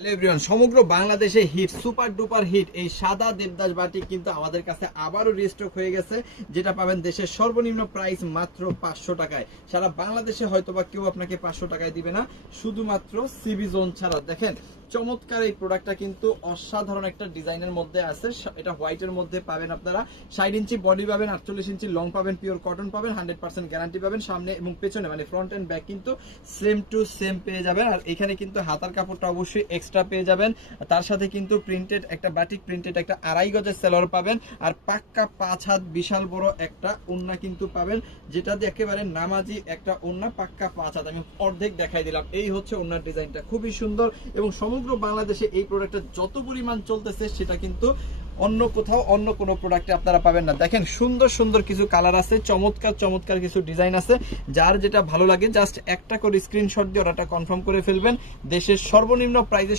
Hello everyone, সমগ্র বাংলাদেশে hit, super duper hit এই সাদা দেবদাস বাটিক কিন্তু আমাদের কাছে আবারও রিস্টক হয়ে গেছে, যেটা পাবেন দেশের সর্বনিম্ন প্রাইস মাত্র 500 টাকায়। সারা বাংলাদেশে হয়তোবা কেউ আপনাকে 500 টাকায় দিবে না, শুধুমাত্র সিবি জোন ছাড়া। দেখেন চমৎকার এই প্রোডাক্টটা কিন্তু অসাধারণ একটা ডিজাইনের মধ্যে আছে। এটা হোয়াইটের মধ্যে পাবেন আপনারা। 60 ইঞ্চি বডি পাবেন, 48 ইঞ্চি লং পাবেন, পিওর কটন পাবেন, 100% গ্যারান্টি পাবেন। সামনে এবং পেছনে মানে ফ্রন্ট এন্ড ব্যাক কিন্তু সেম টু সেম পেয়ে যাবেন। আর এখানে কিন্তু হাতার কাপড়টা অবশ্যই এক্সট্রা পেয়ে যাবেন। তার সাথে কিন্তু প্রিন্টেড একটা বাটিক প্রিন্টেড একটা 2.5 গজের সেলর পাবেন। আর পাক্কা 5 হাত বিশাল বড় একটা ওড়না কিন্তু পাবেন, যেটা দিয়ে একেবারে নামাজি একটা ওড়না, পাক্কা 5 হাত। আমি অর্ধেক দেখাই দিলাম। এই হচ্ছে ওড়নার ডিজাইনটা, খুবই সুন্দর। এবং সমগ্র বাংলাদেশে এই প্রোডাক্টটা যত পরিমাণ চলতেছে সেটা কিন্তু অন্য কোথাও অন্য কোনো প্রোডাক্টে আপনারা পাবেন না। দেখেন সুন্দর সুন্দর কিছু কালার আছে, চমৎকার চমৎকার কিছু ডিজাইন আছে। যার যেটা ভালো লাগে জাস্ট একটা করে স্ক্রিনশট দিয়ে অর্ডারটা কনফার্ম করে ফেলবেন। দেশের সর্বনিম্ন প্রাইসে